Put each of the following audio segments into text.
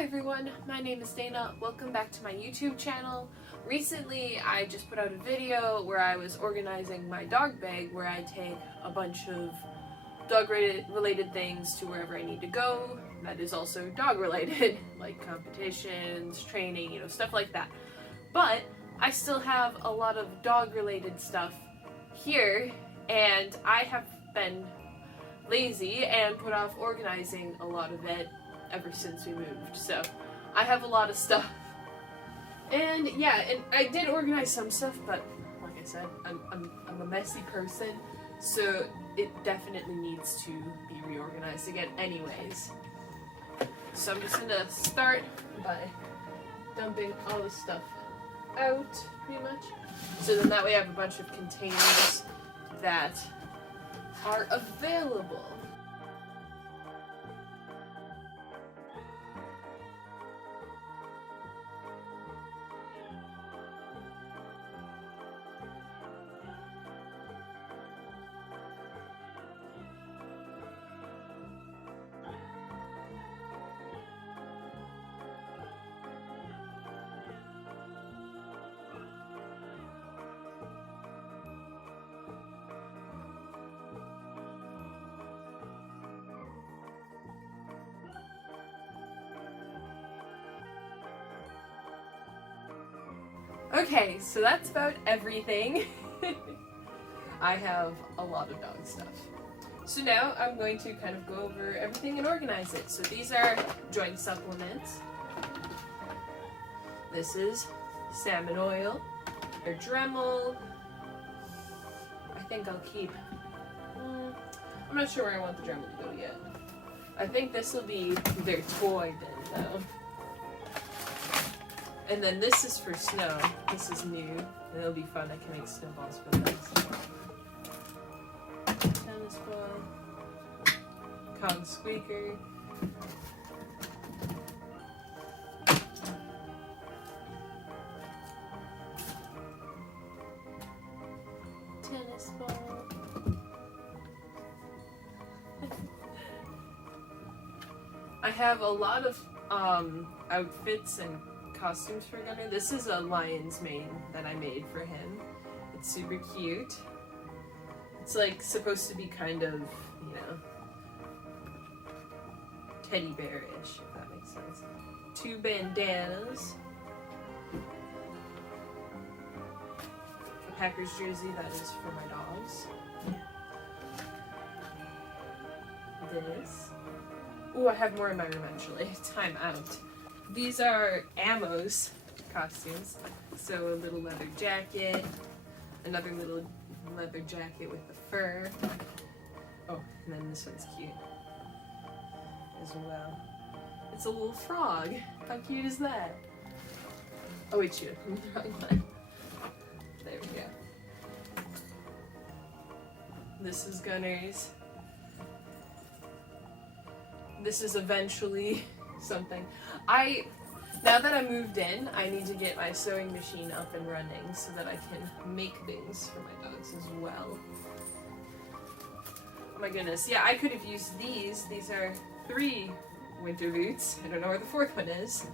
Hi everyone, my name is Dana. Welcome back to my YouTube channel. Recently I just put out a video where I was organizing my dog bag, where I take a bunch of dog related things to wherever I need to go that is also dog related, like competitions, training, stuff like that. But I still have a lot of dog related stuff here, and I have been lazy and put off organizing a lot of it ever since we moved. So I have a lot of stuff. And yeah, and I did organize some stuff, but like I said, I'm a messy person, so it definitely needs to be reorganized again anyways. So I'm just gonna start by dumping all the stuff out, pretty much. So then that way I have a bunch of containers that are available. Okay, so that's about everything. I have a lot of dog stuff. So now I'm going to kind of go over everything and organize it. So these are joint supplements. This is salmon oil, their Dremel. I think I'll keep, I'm not sure where I want the Dremel to go yet. I think this will be their toy bin though. And then this is for snow. This is new, and it'll be fun. I can make snowballs for this. Tennis ball. Kong squeaker. Tennis ball. I have a lot of outfits and costumes for Gunner. This is a lion's mane that I made for him. It's super cute. It's like supposed to be kind of, teddy bear-ish, if that makes sense. 2 bandanas. A Packers jersey that is for my dogs. This. Ooh, I have more in my room actually. Time out. These are Ammo's costumes. So a little leather jacket, another little leather jacket with the fur. Oh, and then this one's cute as well. It's a little frog. How cute is that? Oh wait, shoot, I'm the wrong one. There we go. This is Gunner's. This is eventually something. Now that I moved in, I need to get my sewing machine up and running so that I can make things for my dogs as well. Oh my goodness, yeah, I could have used these. These are 3 winter boots. I don't know where the 4th one is.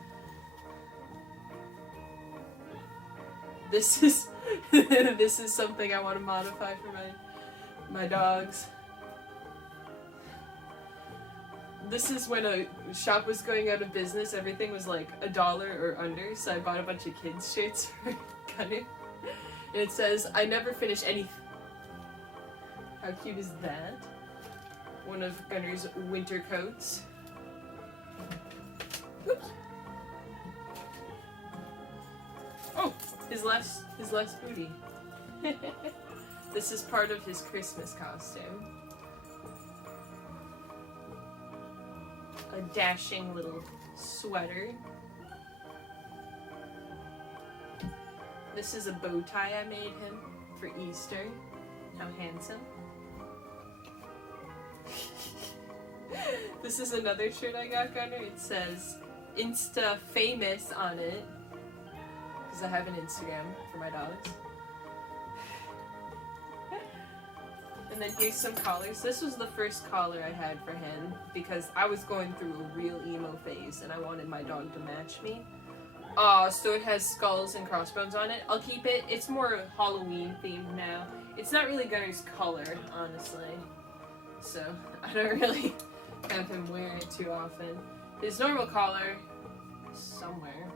This is this is something I want to modify for my dogs. This is when a shop was going out of business. Everything was like $1 or under, so I bought a bunch of kids' shirts for Gunner. And it says, "I never finish anything." How cute is that? One of Gunner's winter coats. Oops. Oh, his left booty. This is part of his Christmas costume. A dashing little sweater. This is a bow tie I made him for Easter. How handsome. This is another shirt I got Gunner. It says Insta famous on it, because I have an Instagram for my dogs. And then here's some collars. This was the first collar I had for him because I was going through a real emo phase and I wanted my dog to match me. So it has skulls and crossbones on it. I'll keep it. It's more Halloween themed now. It's not really Gunner's color, honestly. So I don't really have him wear it too often. His normal collar, somewhere.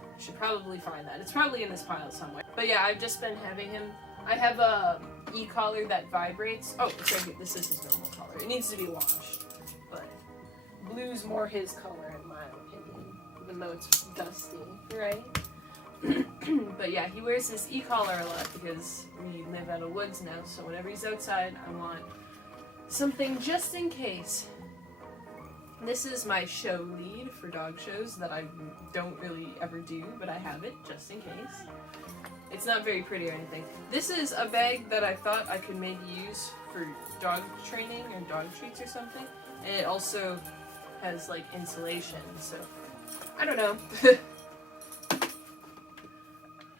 I should probably find that. It's probably in this pile somewhere. But yeah, I've just been having him. I have a e-collar that vibrates. Oh, it's right here. This is his normal collar. It needs to be washed. But blue's more his color in my opinion. Even though it's dusty, right? But yeah, he wears this e-collar a lot because we live out of woods now. So whenever he's outside, I want something just in case. This is my show lead for dog shows that I don't really ever do, but I have it just in case. It's not very pretty or anything. This is a bag that I thought I could maybe use for dog training or dog treats or something. And it also has like insulation, so I don't know.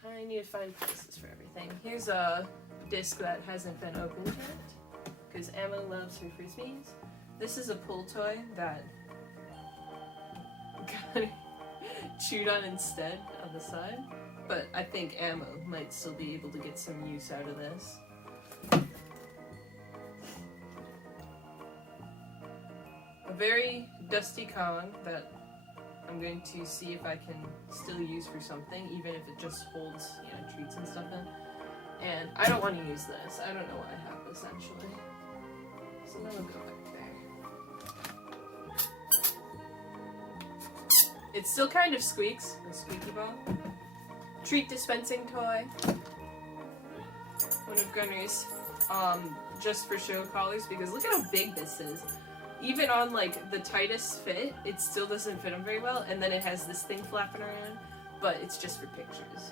I need to find places for everything. Here's a disc that hasn't been opened yet, because Emma loves her Frisbees. This is a pull toy that got chewed on instead on the side, but I think Ammo might still be able to get some use out of this. A very dusty Kong that I'm going to see if I can still use for something, even if it just holds, you know, treats and stuff in. And I don't want to use this. I don't know what I have essentially. So then we'll go back there. It still kind of squeaks, the squeaky ball. Treat dispensing toy. One of Gunner's just for show collars, because look at how big this is. Even on like the tightest fit, it still doesn't fit him very well, and then it has this thing flapping around, but it's just for pictures.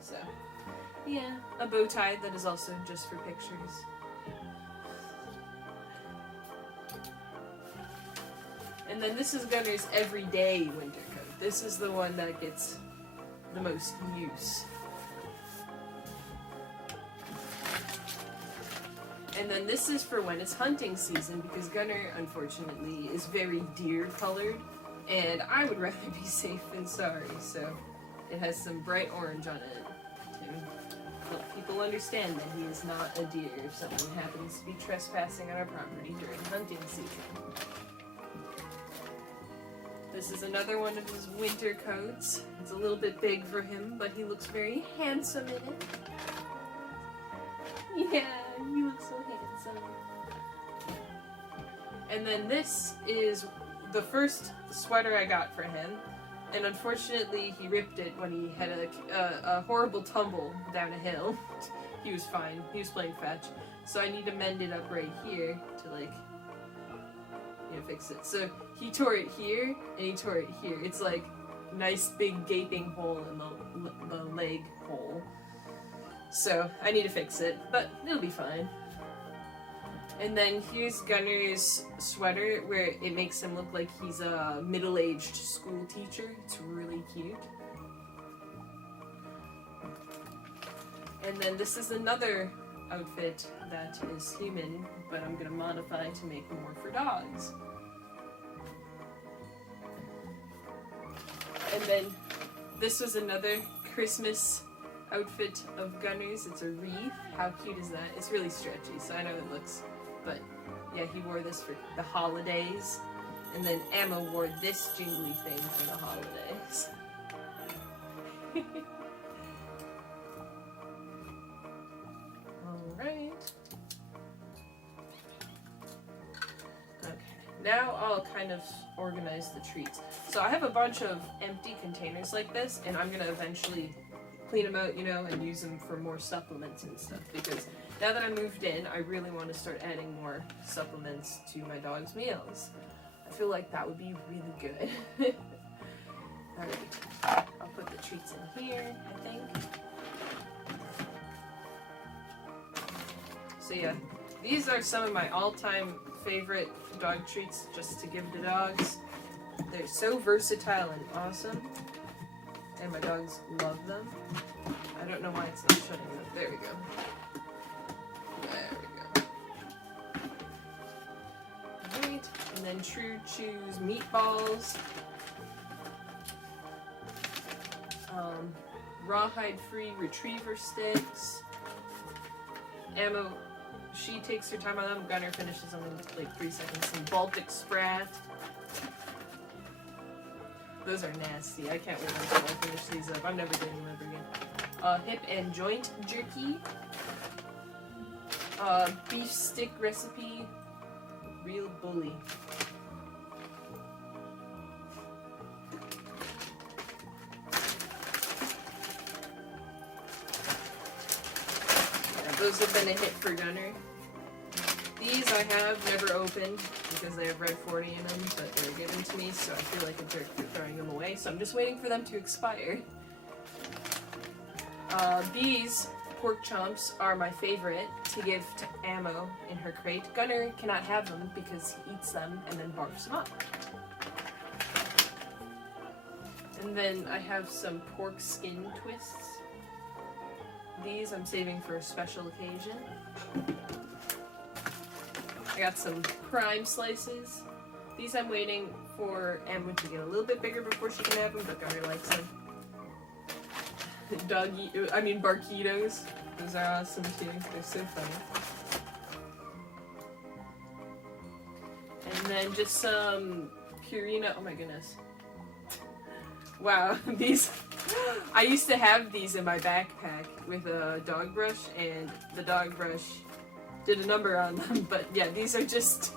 So yeah, a bow tie that is also just for pictures. And then this is Gunner's everyday winter coat. This is the one that gets the most use. And then this is for when it's hunting season, because Gunner, unfortunately, is very deer colored, and I would rather be safe than sorry, so it has some bright orange on it to let people understand that he is not a deer if someone happens to be trespassing on our property during hunting season. This is another one of his winter coats. It's a little bit big for him, but he looks very handsome in it. Yeah, you look so handsome. And then this is the first sweater I got for him, and unfortunately he ripped it when he had a horrible tumble down a hill. He was fine. He was playing fetch. So I need to mend it up right here to like, you know, fix it. So he tore it here and he tore it here. It's like nice big gaping hole in the leg hole. So I need to fix it, but it'll be fine. And then here's Gunner's sweater where it makes him look like he's a middle-aged school teacher. It's really cute. And then this is another outfit that is human, but I'm gonna modify to make more for dogs. And then this was another Christmas outfit of Gunner's. It's a wreath. How cute is that? It's really stretchy, so I know it looks, but yeah, he wore this for the holidays. And then Emma wore this jingly thing for the holidays. Alright. Okay, now I'll kind of organize the treats. So I have a bunch of empty containers like this, and I'm gonna eventually clean them out, you know, and use them for more supplements and stuff, because now that I moved in, I really want to start adding more supplements to my dog's meals. I feel like that would be really good. Alright, I'll put the treats in here, I think. So yeah, these are some of my all-time favorite dog treats just to give to dogs. They're so versatile and awesome, and my dogs love them. I don't know why it's not shutting up. There we go. There we go. then True Chews meatballs. Rawhide-free retriever sticks. Ammo, she takes her time on them. Gunner finishes them in like 3 seconds. Some Baltic Sprat. Those are nasty. I can't wait until I finish these up. I'm never getting them ever again. Hip and joint jerky. Beef stick recipe. Real bully. Those have been a hit for Gunner. These I have never opened because they have red 40 in them, but they're given to me, so I feel like a jerk for throwing them away. So I'm just waiting for them to expire. These pork chomps are my favorite to give to Ammo in her crate. Gunner cannot have them because he eats them and then barfs them up. And then I have some pork skin twists. These I'm saving for a special occasion. I got some prime slices. These I'm waiting for Amber to get a little bit bigger before she can have them, but Gunner likes them. Barquitos. Those are awesome too. They're so funny. And then just some Purina. Oh my goodness. Wow, these. I used to have these in my backpack with a dog brush, and the dog brush did a number on them. But yeah, these are just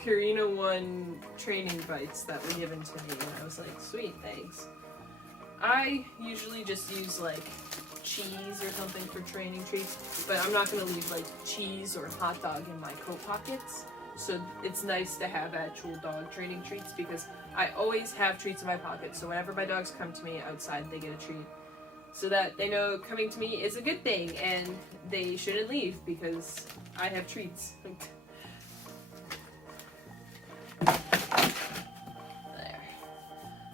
Purina One training bites that were given to me, and I was like, sweet, thanks. I usually just use like cheese or something for training treats, but I'm not gonna leave like cheese or hot dog in my coat pockets. So it's nice to have actual dog training treats because I always have treats in my pocket. So whenever my dogs come to me outside, they get a treat. So that they know coming to me is a good thing and they shouldn't leave because I have treats. There.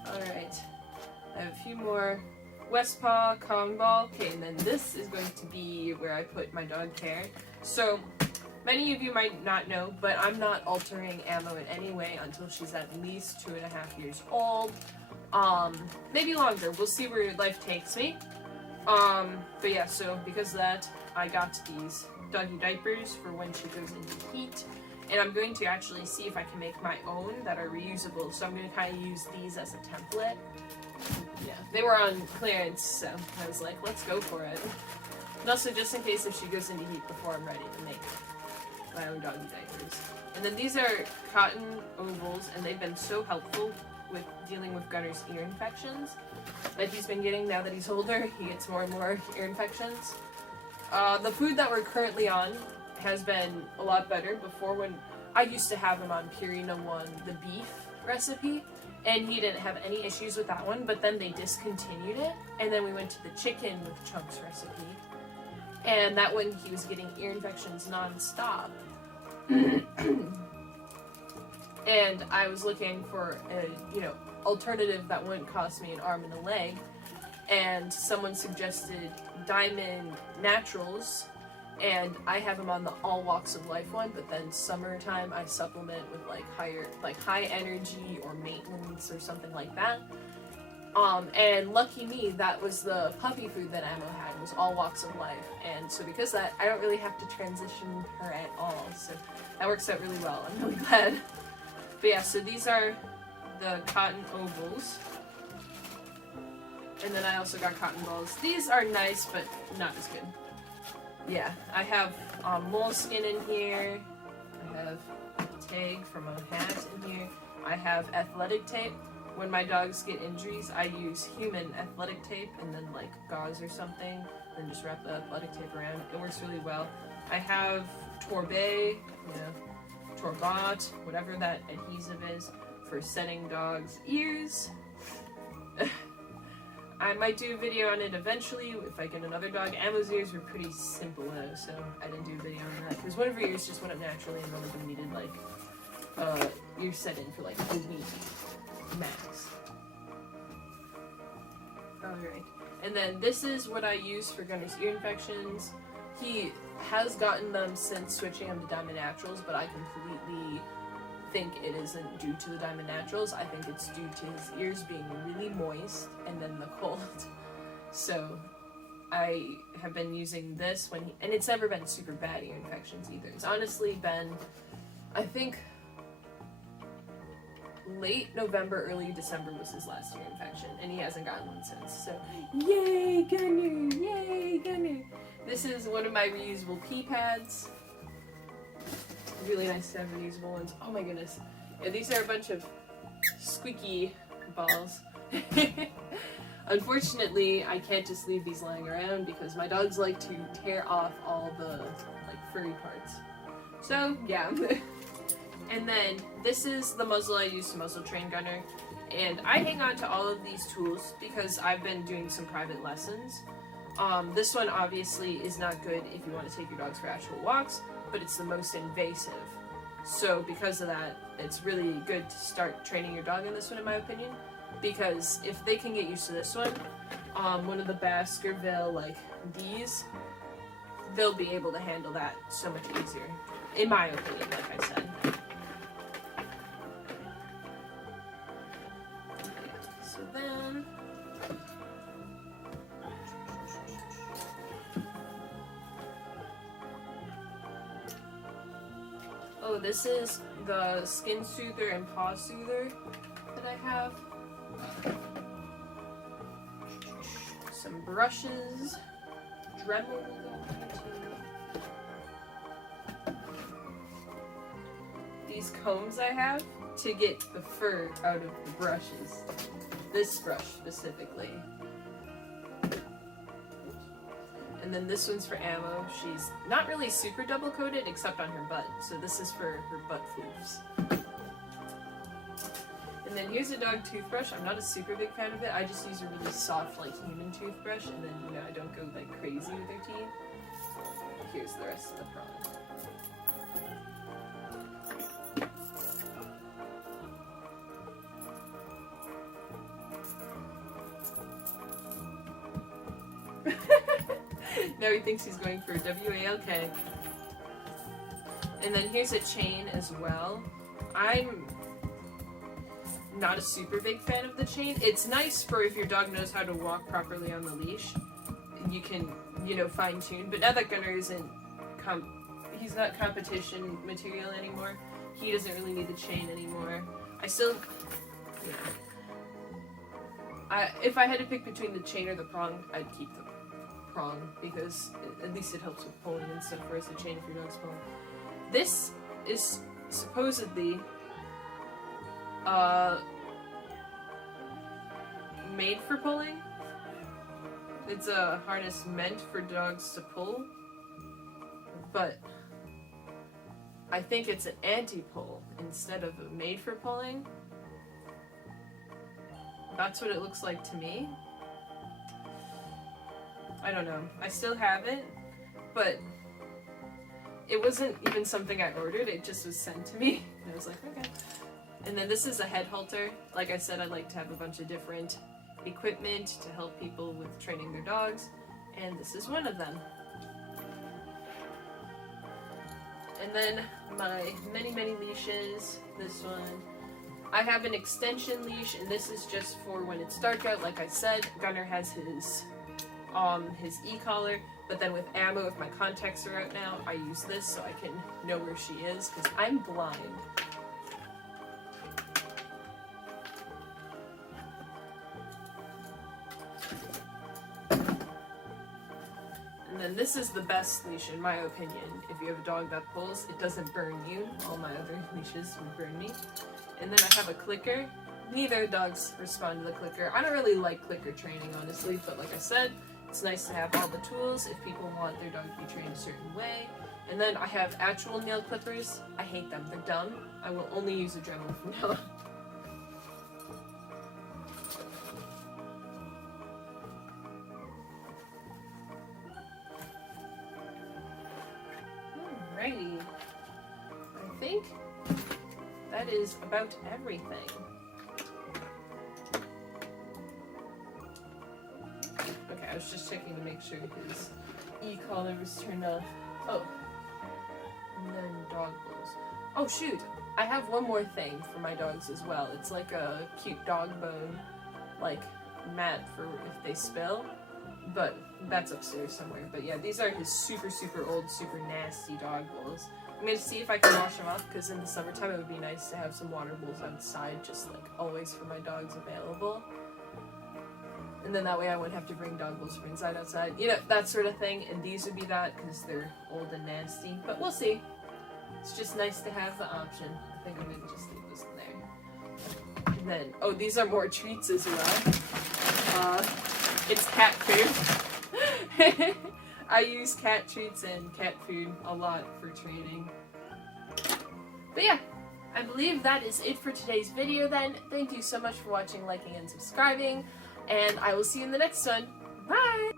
Alright. I have a few more. Westpaw, Kong Ball. Okay, and then this is going to be where I put my dog care. So many of you might not know, but I'm not altering Ammo in any way until she's at least 2.5 years old. Maybe longer. We'll see where life takes me. But yeah, so because of that, I got these doggy diapers for when she goes into heat. And I'm going to actually see if I can make my own that are reusable. So I'm going to kind of use these as a template. Yeah, they were on clearance, so I was like, let's go for it. And also just in case if she goes into heat before I'm ready to make my own doggy diapers. And then these are cotton ovals, and they've been so helpful with dealing with Gunner's ear infections that he's been getting now that he's older. He gets more and more ear infections. The food that we're currently on has been a lot better. Before, when I used to have him on Purina One, the beef recipe, and he didn't have any issues with that one, but then they discontinued it, and then we went to the chicken with chunks recipe, and that one he was getting ear infections non-stop. And I was looking for a, alternative that wouldn't cost me an arm and a leg, and someone suggested Diamond Naturals, and I have them on the all walks of life one, but then summertime I supplement with like high energy or maintenance or something like that. And lucky me, that was the puppy food that Ammo had, was all walks of life. And so because of that, I don't really have to transition her at all. So that works out really well. I'm really glad. But yeah, so these are the cotton ovals. And then I also got cotton balls. These are nice, but not as good. Yeah, I have moleskin in here. I have a tag from a hat in here. I have athletic tape. When my dogs get injuries, I use human athletic tape and then like gauze or something, and just wrap the athletic tape around. It works really well. I have Torbay, Torbat, whatever that adhesive is, for setting dogs' ears. I might do a video on it eventually if I get another dog. Ammo's ears were pretty simple though, so I didn't do a video on that. Because one of her ears just went up naturally and one of them needed like ear set in for like a week max. Alright. And then this is what I use for Gunner's ear infections. He has gotten them since switching them to Diamond Naturals, but I completely think it isn't due to the Diamond Naturals. I think it's due to his ears being really moist and then the cold. So I have been using this when and it's never been super bad ear infections either. It's honestly been, I think, late November, early December was his last ear infection, and he hasn't gotten one since. So, yay, Gunner! Yay, Gunner! This is one of my reusable pee pads. Really nice to have reusable ones. Oh my goodness. Yeah, these are a bunch of squeaky balls. Unfortunately, I can't just leave these lying around because my dogs like to tear off all the furry parts. So, yeah. And then this is the muzzle I use to muzzle train Gunner. And I hang on to all of these tools because I've been doing some private lessons. This one obviously is not good if you want to take your dogs for actual walks, but it's the most invasive. So because of that, it's really good to start training your dog in this one, in my opinion. Because if they can get used to this one of the Baskerville, like these, they'll be able to handle that so much easier, in my opinion, like I said. So then, oh, this is the skin soother and paw soother that I have. Some brushes, Dremel will go into. These combs I have to get the fur out of the brushes. This brush specifically. And then this one's for Ammo. She's not really super double coated except on her butt, so this is for her butt floofs. And then here's a dog toothbrush. I'm not a super big fan of it. I just use a really soft, like human toothbrush, and then, you know, I don't go like crazy with their teeth. Here's the rest of the product. Now he thinks he's going for a WALK. And then here's a chain as well. I'm not a super big fan of the chain. It's nice for if your dog knows how to walk properly on the leash. You can, you know, fine tune. But now that Gunner isn't, he's not competition material anymore. He doesn't really need the chain anymore. I still, you know, if I had to pick between the chain or the prong, I'd keep the prong because at least it helps with pulling and stuff, whereas the chain if your dog's pulling. This is supposedly made for pulling. It's a harness meant for dogs to pull, but I think it's an anti-pull instead of a made for pulling. That's what it looks like to me. I don't know. I still have it, but it wasn't even something I ordered. It just was sent to me. And I was like, okay. And then this is a head halter. Like I said, I like to have a bunch of different equipment to help people with training their dogs. And this is one of them. And then my many, many leashes. This one. I have an extension leash, and this is just for when it's dark out. Like I said, Gunner has his e-collar, but then with Ammo, if my contacts are out now, I use this so I can know where she is, because I'm blind. And then this is the best leash in my opinion. If you have a dog that pulls, it doesn't burn you. All my other leashes would burn me. And then I have a clicker. Neither dogs respond to the clicker. I don't really like clicker training, honestly, but like I said, it's nice to have all the tools if people want their dog to be trained a certain way. And then I have actual nail clippers. I hate them. They're dumb. I will only use a Dremel from now on. Alrighty. I think that is about everything. Okay, I was just checking to make sure his e-collar was turned off. Oh. And then dog bowls. Oh shoot, I have one more thing for my dogs as well. It's like a cute dog bone, like, mat for if they spill, but that's upstairs somewhere. But yeah, these are his super old, super nasty dog bowls. I'm gonna see if I can wash them off, because in the summertime it would be nice to have some water bowls outside, just like always for my dogs available. And then that way I wouldn't have to bring dog bowls from inside outside, you know, that sort of thing. And these would be that, because they're old and nasty, but we'll see. It's just nice to have the option. I think I'm gonna just leave this in there. And then, oh, these are more treats as well. It's cat food. I use cat treats and cat food a lot for training. But yeah, I believe that is it for today's video then. Thank you so much for watching, liking, and subscribing, and I will see you in the next one. Bye!